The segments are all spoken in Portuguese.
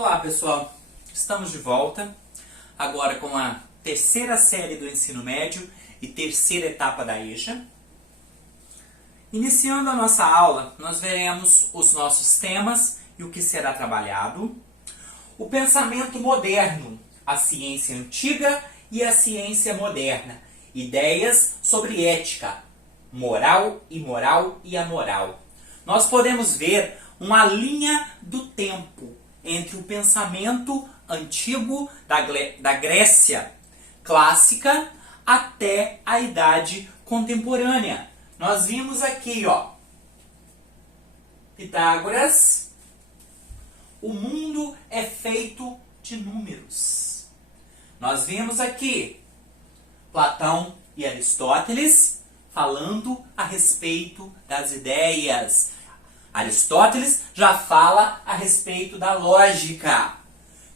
Olá pessoal, estamos de volta, agora com a terceira série do ensino médio e terceira etapa da EJA. Iniciando a nossa aula, nós veremos os nossos temas e o que será trabalhado. O pensamento moderno, a ciência antiga e a ciência moderna. Ideias sobre ética, moral, imoral e amoral. Nós podemos ver uma linha do tempo entre o pensamento antigo da Grécia clássica até a idade contemporânea. Nós vimos aqui, Pitágoras, o mundo é feito de números. Nós vimos aqui Platão e Aristóteles falando a respeito das ideias. Aristóteles já fala a respeito da lógica.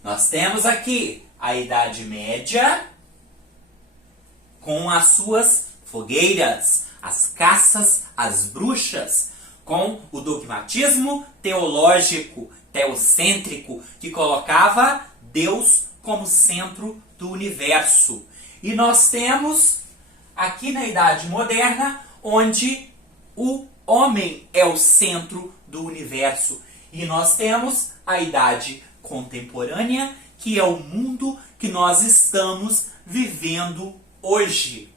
Nós temos aqui a Idade Média com as suas fogueiras, as caças, as bruxas, com o dogmatismo teológico, teocêntrico, que colocava Deus como centro do universo. E nós temos aqui na Idade Moderna, onde o homem é o centro do universo. E nós temos a Idade Contemporânea, que é o mundo que nós estamos vivendo hoje.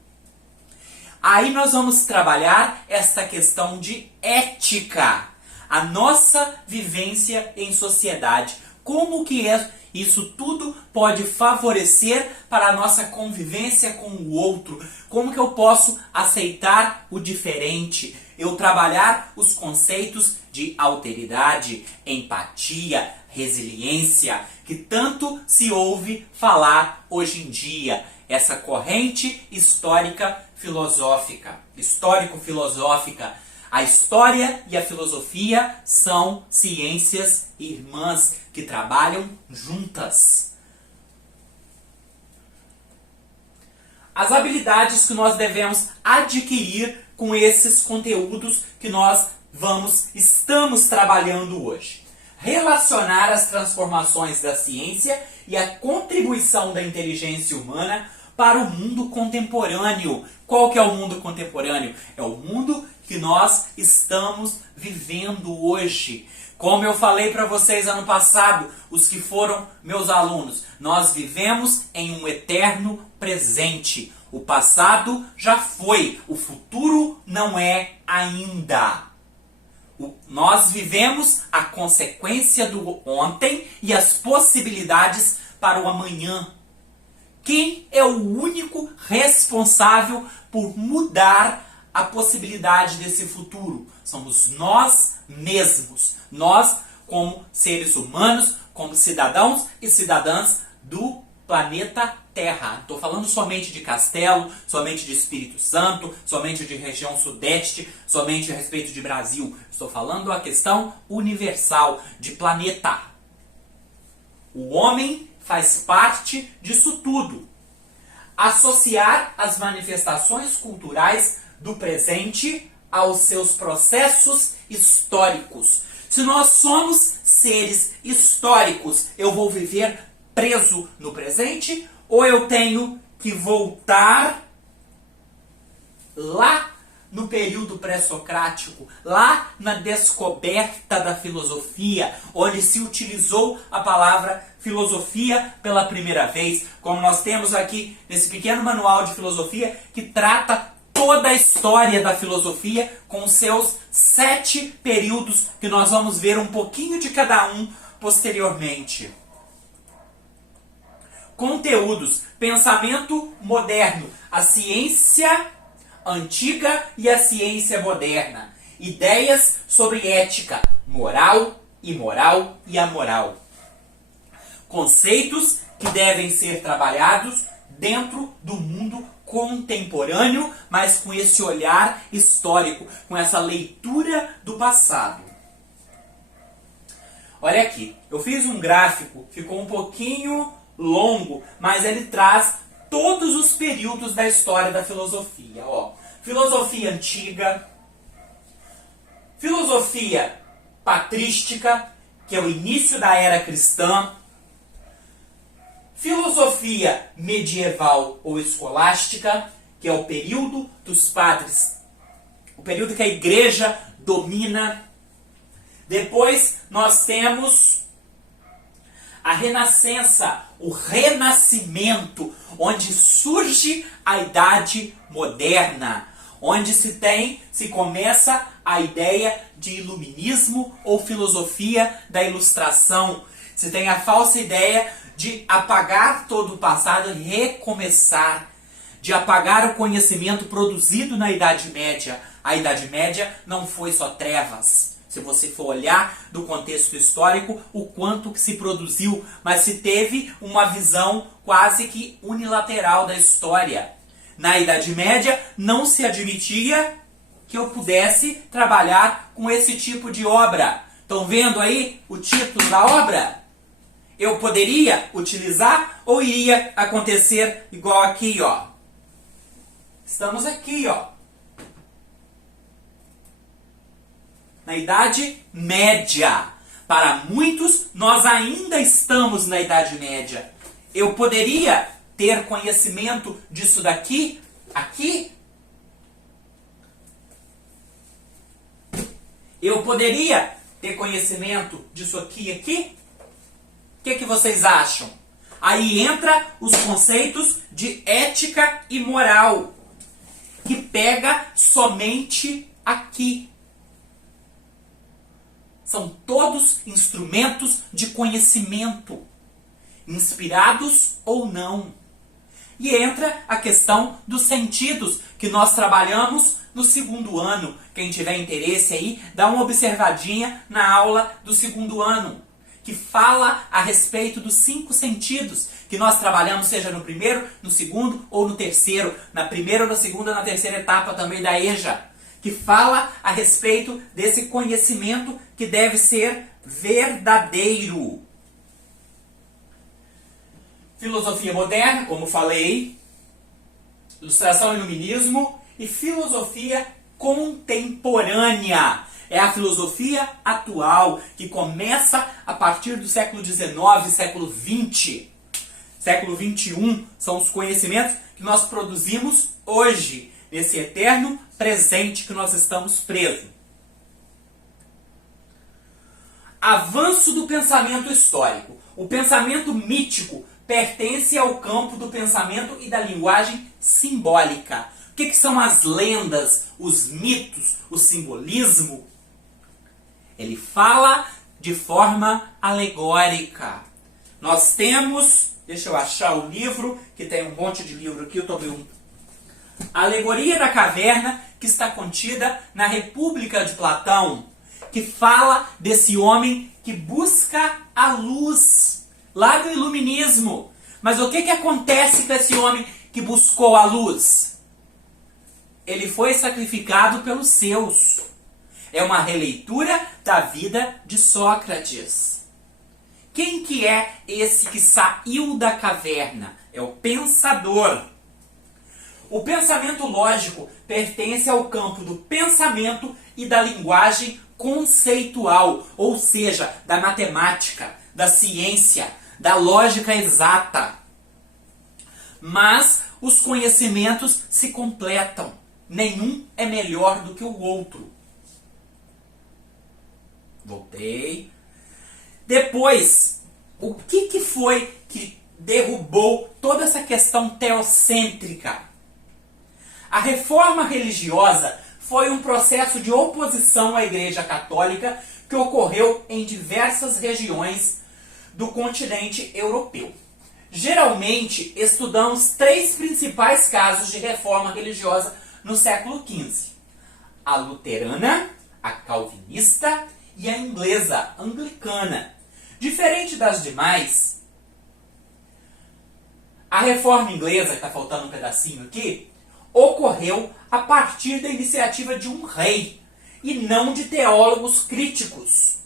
Aí nós vamos trabalhar esta questão de ética, a nossa vivência em sociedade. Como que isso tudo pode favorecer para a nossa convivência com o outro? Como que eu posso aceitar o diferente? Eu trabalhar os conceitos de alteridade, empatia, resiliência, que tanto se ouve falar hoje em dia. Essa corrente histórico-filosófica. A história e a filosofia são ciências irmãs que trabalham juntas. As habilidades que nós devemos adquirir com esses conteúdos que nós estamos trabalhando hoje. Relacionar as transformações da ciência e a contribuição da inteligência humana para o mundo contemporâneo. Qual que é o mundo contemporâneo? É o mundo que nós estamos vivendo hoje. Como eu falei para vocês ano passado, os que foram meus alunos, nós vivemos em um eterno presente. O passado já foi, o futuro não é ainda. Nós vivemos a consequência do ontem e as possibilidades para o amanhã. Quem é o único responsável por mudar a possibilidade desse futuro? Somos nós mesmos. Nós, como seres humanos, como cidadãos e cidadãs do planeta Terra. Estou falando somente de Castelo, somente de Espírito Santo, somente de região sudeste, somente a respeito de Brasil. Estou falando a questão universal de planeta. O homem faz parte disso tudo. Associar as manifestações culturais do presente aos seus processos históricos. Se nós somos seres históricos, eu vou viver preso no presente ou eu tenho que voltar lá no período pré-socrático, lá na descoberta da filosofia, onde se utilizou a palavra filosofia pela primeira vez, como nós temos aqui nesse pequeno manual de filosofia que trata toda a história da filosofia com seus 7 períodos, que nós vamos ver um pouquinho de cada um posteriormente. Conteúdos: pensamento moderno, a ciência antiga e a ciência moderna. Ideias sobre ética, moral, imoral e amoral. Conceitos que devem ser trabalhados dentro do mundo contemporâneo, mas com esse olhar histórico, com essa leitura do passado. Olha aqui, eu fiz um gráfico, ficou um pouquinho longo, mas ele traz todos os períodos da história da filosofia. Filosofia antiga, filosofia patrística, que é o início da era cristã. Filosofia medieval ou escolástica, que é o período dos padres, o período que a igreja domina. Depois nós temos a Renascença, o Renascimento, onde surge a Idade Moderna, onde se começa a ideia de iluminismo ou filosofia da ilustração. Se tem a falsa ideia de apagar todo o passado e recomeçar, de apagar o conhecimento produzido na Idade Média. A Idade Média não foi só trevas. Se você for olhar do contexto histórico, o quanto que se produziu, mas se teve uma visão quase que unilateral da história. Na Idade Média, não se admitia que eu pudesse trabalhar com esse tipo de obra. Estão vendo aí o título da obra? Eu poderia utilizar ou iria acontecer igual aqui, ó? Estamos aqui, ó. Na Idade Média. Para muitos, nós ainda estamos na Idade Média. Eu poderia ter conhecimento disso daqui, aqui? Eu poderia ter conhecimento disso aqui, aqui? O que vocês acham? Aí entra os conceitos de ética e moral, que pega somente aqui. São todos instrumentos de conhecimento, inspirados ou não. E entra a questão dos sentidos, que nós trabalhamos no segundo ano. Quem tiver interesse aí, dá uma observadinha na aula do segundo ano, que fala a respeito dos 5 sentidos, que nós trabalhamos, seja no primeiro, no segundo ou no terceiro, na primeira, na segunda, na terceira etapa também da EJA, que fala a respeito desse conhecimento que deve ser verdadeiro. Filosofia moderna, como falei, ilustração e iluminismo, e filosofia contemporânea. É a filosofia atual, que começa a partir do século XIX, século XX. Século XXI são os conhecimentos que nós produzimos hoje, nesse eterno presente que nós estamos presos. Avanço do pensamento histórico. O pensamento mítico pertence ao campo do pensamento e da linguagem simbólica. O que são as lendas, os mitos, o simbolismo? Ele fala de forma alegórica. Nós temos, deixa eu achar o livro, que tem um monte de livro aqui, eu estou vendo. A Alegoria da Caverna, que está contida na República de Platão, que fala desse homem que busca a luz, lá do iluminismo. Mas o que acontece com esse homem que buscou a luz? Ele foi sacrificado pelos seus. É uma releitura da vida de Sócrates. Quem que é esse que saiu da caverna? É o pensador. O pensamento lógico pertence ao campo do pensamento e da linguagem conceitual, ou seja, da matemática, da ciência, da lógica exata. Mas os conhecimentos se completam. Nenhum é melhor do que o outro. Voltei. Depois, o que foi que derrubou toda essa questão teocêntrica? A reforma religiosa foi um processo de oposição à Igreja Católica que ocorreu em diversas regiões do continente europeu. Geralmente, estudamos 3 principais casos de reforma religiosa no século XV. A luterana, a calvinista e a inglesa, anglicana. Diferente das demais, a reforma inglesa, que está faltando um pedacinho aqui, ocorreu a partir da iniciativa de um rei e não de teólogos críticos.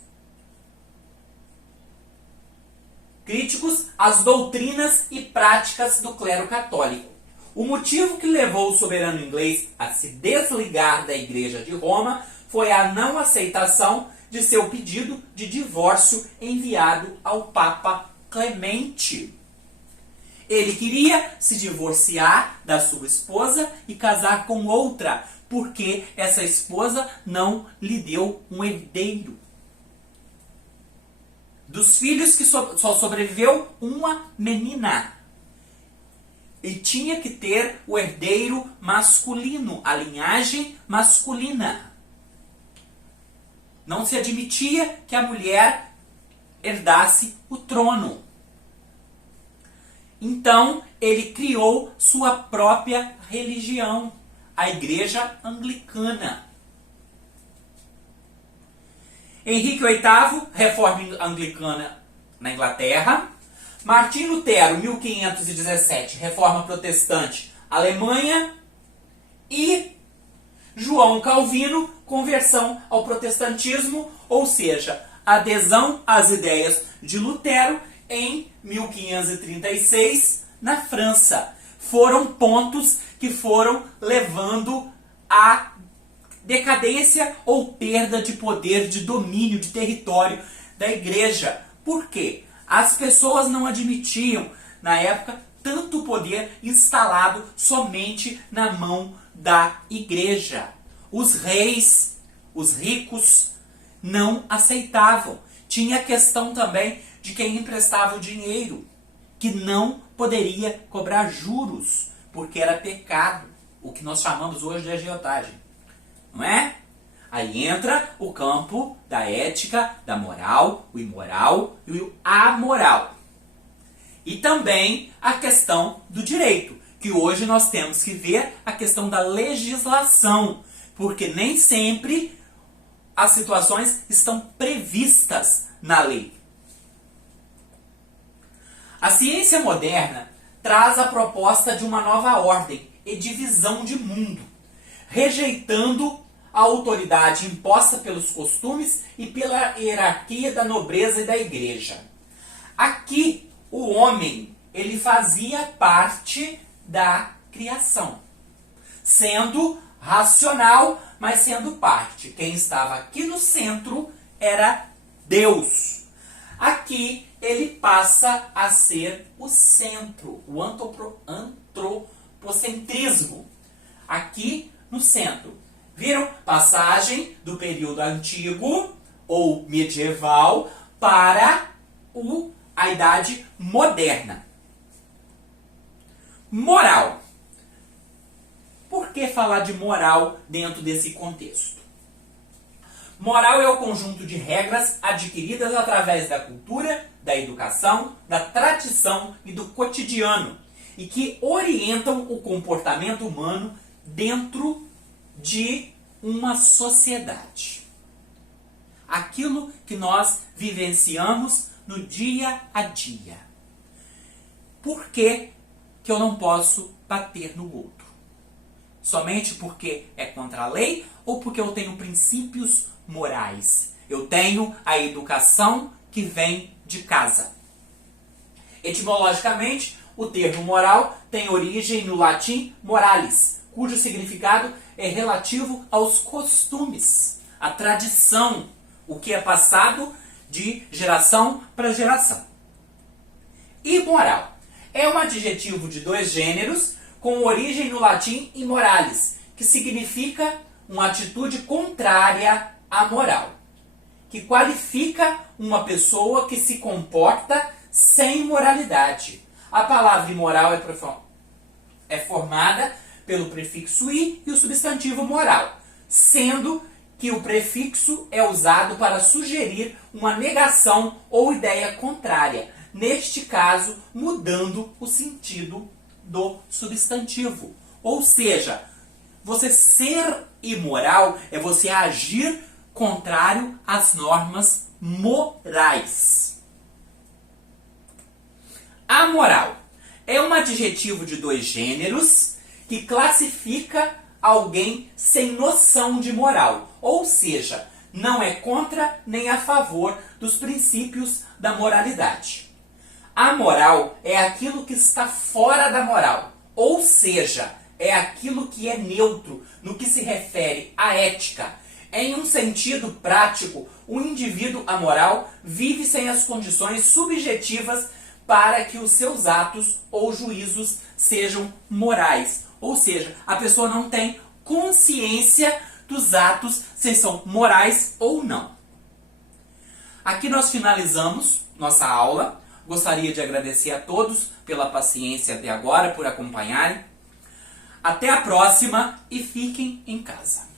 Críticos às doutrinas e práticas do clero católico. O motivo que levou o soberano inglês a se desligar da Igreja de Roma foi a não aceitação de seu pedido de divórcio enviado ao Papa Clemente. Ele queria se divorciar da sua esposa e casar com outra, porque essa esposa não lhe deu um herdeiro. Dos filhos que só sobreviveu uma menina. E tinha que ter o herdeiro masculino, a linhagem masculina. Não se admitia que a mulher herdasse o trono. Então, ele criou sua própria religião, a Igreja Anglicana. Henrique VIII, reforma anglicana na Inglaterra. Martim Lutero, 1517, reforma protestante, Alemanha. E João Calvino, conversão ao protestantismo, ou seja, adesão às ideias de Lutero em 1536 na França. Foram pontos que foram levando à decadência ou perda de poder, de domínio, de território da igreja. Por quê? As pessoas não admitiam, na época, tanto poder instalado somente na mão da igreja. Os reis, os ricos, não aceitavam. Tinha a questão também de quem emprestava o dinheiro, que não poderia cobrar juros, porque era pecado, o que nós chamamos hoje de agiotagem. Não é? Aí entra o campo da ética, da moral, o imoral e o amoral. E também a questão do direito, que hoje nós temos que ver a questão da legislação, porque nem sempre as situações estão previstas na lei. A ciência moderna traz a proposta de uma nova ordem e divisão de mundo, rejeitando a autoridade imposta pelos costumes e pela hierarquia da nobreza e da igreja. Aqui, o homem, ele fazia parte da criação, sendo racional, mas sendo parte. Quem estava aqui no centro era Deus. Aqui, ele passa a ser o centro, o antropocentrismo. Aqui no centro. Viram? Passagem do período antigo ou medieval para a idade moderna. Moral. Por que falar de moral dentro desse contexto? Moral é o conjunto de regras adquiridas através da cultura, da educação, da tradição e do cotidiano, e que orientam o comportamento humano dentro de uma sociedade. Aquilo que nós vivenciamos no dia a dia. Por que eu não posso bater no outro? Somente porque é contra a lei ou porque eu tenho princípios morais? Eu tenho a educação que vem de casa. Etimologicamente, o termo moral tem origem no latim moralis, cujo significado é relativo aos costumes, à tradição, o que é passado de geração para geração. Imoral é um adjetivo de dois gêneros com origem no latim immorales, que significa uma atitude contrária à moral, que qualifica uma pessoa que se comporta sem moralidade. A palavra imoral é formada pelo prefixo i e o substantivo moral, sendo que o prefixo é usado para sugerir uma negação ou ideia contrária, neste caso, mudando o sentido do substantivo. Ou seja, você ser imoral é você agir contrário às normas morais. Amoral é um adjetivo de dois gêneros que classifica alguém sem noção de moral, ou seja, não é contra nem a favor dos princípios da moralidade. Amoral é aquilo que está fora da moral, ou seja, é aquilo que é neutro no que se refere à ética. Em um sentido prático, o indivíduo amoral vive sem as condições subjetivas para que os seus atos ou juízos sejam morais. Ou seja, a pessoa não tem consciência dos atos, se são morais ou não. Aqui nós finalizamos nossa aula. Gostaria de agradecer a todos pela paciência até agora, por acompanharem. Até a próxima e fiquem em casa.